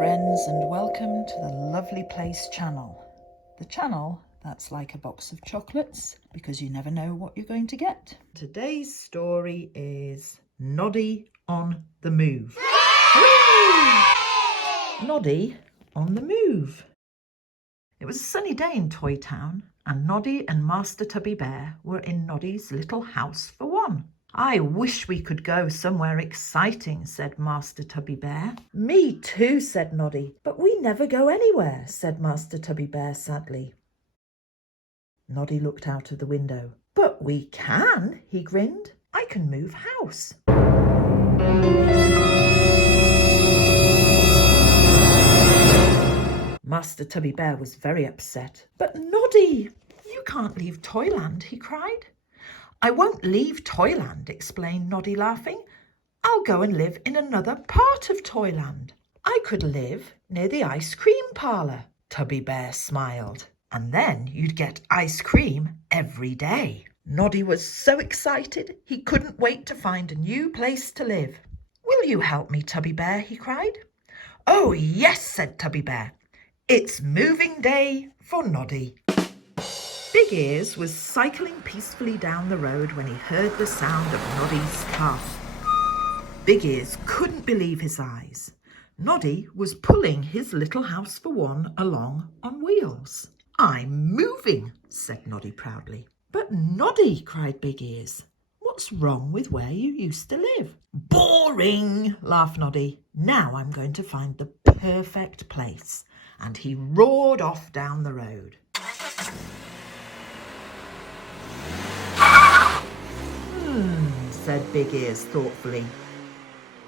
friends, and welcome to the Lovely Place channel. The channel that's like a box of chocolates because you never know what you're going to get. Today's story is Noddy on the Move. Noddy on the Move. It was a sunny day in Toy Town, and Noddy and Master Tubby Bear were in Noddy's little house for one. "I wish we could go somewhere exciting," said Master Tubby Bear. "Me too," said Noddy. "But we never go anywhere," said Master Tubby Bear sadly. Noddy looked out of the window. "But we can," he grinned. "I can move house." Master Tubby Bear was very upset. "But Noddy, you can't leave Toyland," he cried. "I won't leave Toyland," explained Noddy, laughing. "I'll go and live in another part of Toyland. I could live near the ice cream parlour." Tubby Bear smiled. "And then you'd get ice cream every day." Noddy was so excited he couldn't wait to find a new place to live. "Will you help me, Tubby Bear?" he cried. "Oh, yes," said Tubby Bear. "It's moving day for Noddy." Big Ears was cycling peacefully down the road when he heard the sound of Noddy's car. Big Ears couldn't believe his eyes. Noddy was pulling his little house for one along on wheels. "I'm moving," said Noddy proudly. "But Noddy," cried Big Ears, "what's wrong with where you used to live?" "Boring," laughed Noddy. "Now I'm going to find the perfect place." And he roared off down the road. Said Big Ears thoughtfully.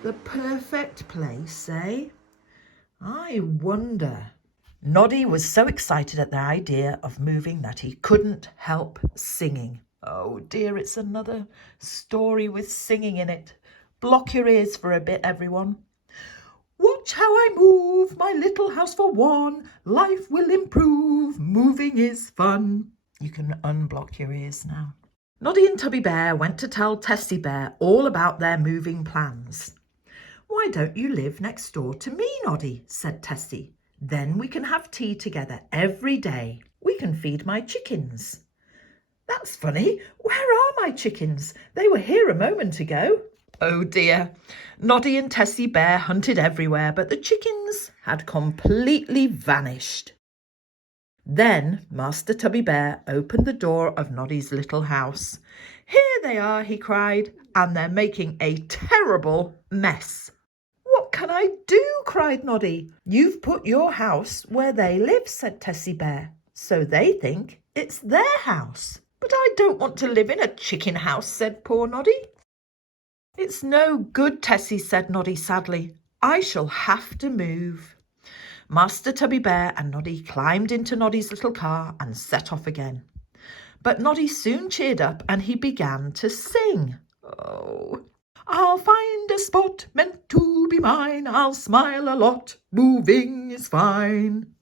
"The perfect place, eh? I wonder." Noddy was so excited at the idea of moving that he couldn't help singing. Oh dear, it's another story with singing in it. Block your ears for a bit, everyone. "Watch how I move my little house for one. Life will improve. Moving is fun." You can unblock your ears now. Noddy and Tubby Bear went to tell Tessie Bear all about their moving plans. "Why don't you live next door to me, Noddy?" said Tessie. "Then we can have tea together every day. We can feed my chickens." "That's funny. Where are my chickens? They were here a moment ago." Oh dear. Noddy and Tessie Bear hunted everywhere, but the chickens had completely vanished. Then Master Tubby Bear opened the door of Noddy's little house. "Here they are," he cried, "and they're making a terrible mess." "What can I do?" cried Noddy. "You've put your house where they live," said Tessie Bear, "so they think it's their house." "But I don't want to live in a chicken house," said poor Noddy. "It's no good, Tessie," said Noddy sadly. "I shall have to move." Master Tubby Bear and Noddy climbed into Noddy's little car and set off again. But Noddy soon cheered up and he began to sing. "Oh, I'll find a spot meant to be mine. I'll smile a lot. Moving is fine."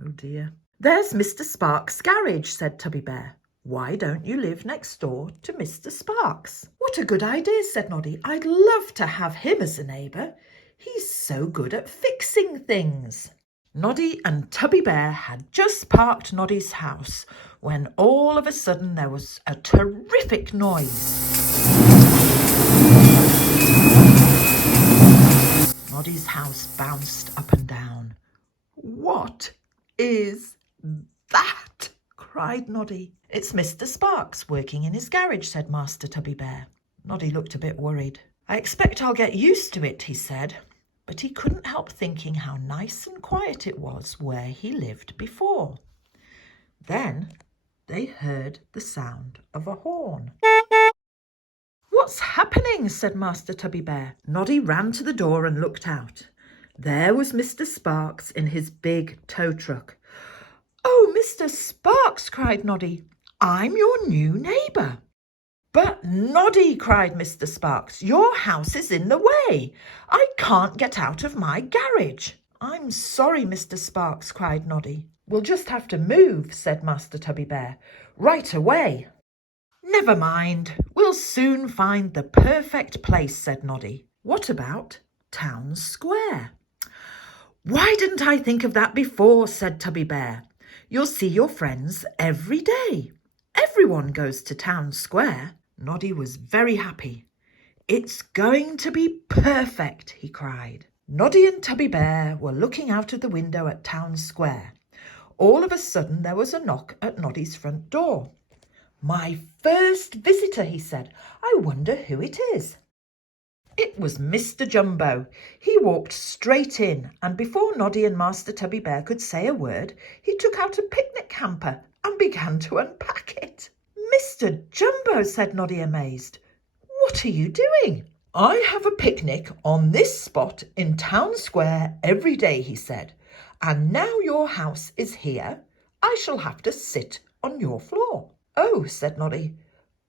Oh dear. "There's Mr. Sparks' garage," said Tubby Bear. "Why don't you live next door to Mr. Sparks?" "What a good idea," said Noddy. "I'd love to have him as a neighbour. He's so good at fixing things." Noddy and Tubby Bear had just parked Noddy's house when all of a sudden there was a terrific noise. Noddy's house bounced up and down. "What is that?" cried Noddy. "It's Mr. Sparks working in his garage," said Master Tubby Bear. Noddy looked a bit worried. "I expect I'll get used to it," he said. But he couldn't help thinking how nice and quiet it was where he lived before. Then they heard the sound of a horn. "What's happening?" said Master Tubby Bear. Noddy ran to the door and looked out. There was Mr. Sparks in his big tow truck. "Oh, Mr. Sparks," cried Noddy, "I'm your new neighbour." "But Noddy," cried Mr. Sparks, "your house is in the way. I can't get out of my garage." "I'm sorry, Mr. Sparks," cried Noddy. "We'll just have to move," said Master Tubby Bear, "right away." "Never mind, we'll soon find the perfect place," said Noddy. "What about Town Square?" "Why didn't I think of that before?" said Tubby Bear. "You'll see your friends every day. Everyone goes to Town Square." Noddy was very happy. "It's going to be perfect," he cried. Noddy and Tubby Bear were looking out of the window at Town Square. All of a sudden there was a knock at Noddy's front door. "My first visitor," he said. "I wonder who it is." It was Mr. Jumbo. He walked straight in, and before Noddy and Master Tubby Bear could say a word, he took out a picnic hamper and began to unpack it. "Mr. Jumbo," said Noddy, amazed, "what are you doing?" "I have a picnic on this spot in Town Square every day," he said, "and now your house is here, I shall have to sit on your floor." "Oh," said Noddy,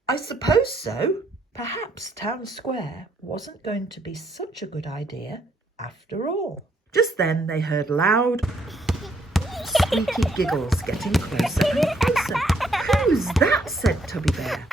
"I suppose so." Perhaps Town Square wasn't going to be such a good idea after all. Just then they heard loud, squeaky giggles getting closer and closer. "Who's that?" said Tubby Bear.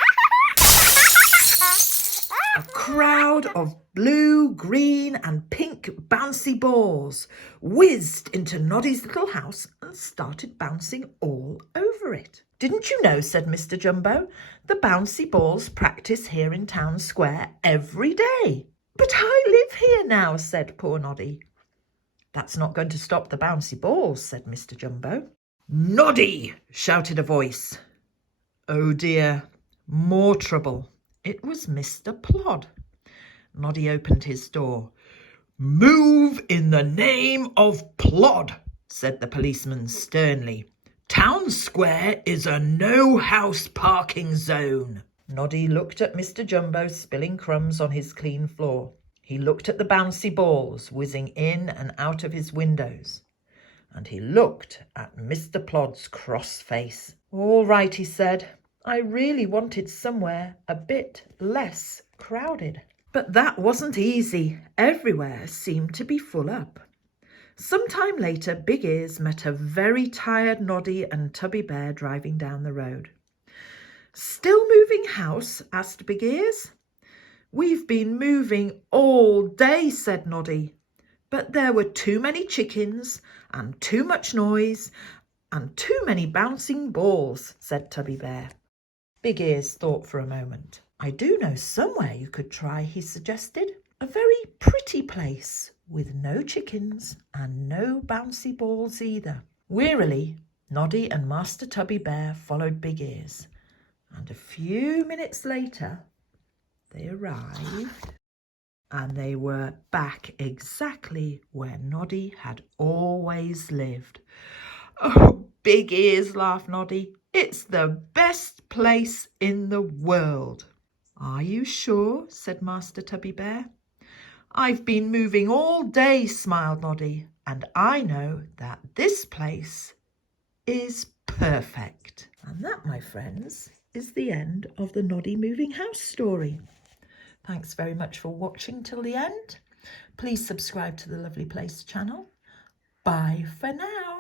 A crowd of blue, green and pink bouncy balls whizzed into Noddy's little house and started bouncing all over it. "Didn't you know," said Mr. Jumbo, "the bouncy balls practice here in Town Square every day?" "But I live here now," said poor Noddy. "That's not going to stop the bouncy balls," said Mr. Jumbo. "Noddy!" shouted a voice. Oh dear, more trouble. It was Mr. Plod. Noddy opened his door. "Move in the name of Plod," said the policeman sternly. "Town Square is a no-house parking zone." Noddy looked at Mr. Jumbo spilling crumbs on his clean floor. He looked at the bouncy balls whizzing in and out of his windows. And he looked at Mr. Plod's cross face. "All right," he said. "I really wanted somewhere a bit less crowded." But that wasn't easy. Everywhere seemed to be full up. Some time later, Big Ears met a very tired Noddy and Tubby Bear driving down the road. "Still moving house?" asked Big Ears. "We've been moving all day," said Noddy. "But there were too many chickens and too much noise and too many bouncing balls," said Tubby Bear. Big Ears thought for a moment. "I do know somewhere you could try," he suggested. "A very pretty place with no chickens and no bouncy balls either." Wearily, Noddy and Master Tubby Bear followed Big Ears, and a few minutes later they arrived, and they were back exactly where Noddy had always lived. "Oh, Big Ears," laughed Noddy, "it's the best place in the world." "Are you sure?" said Master Tubby Bear. "I've been moving all day," smiled Noddy, "and I know that this place is perfect." And that, my friends, is the end of the Noddy Moving House story. Thanks very much for watching till the end. Please subscribe to the Lovely Place channel. Bye for now.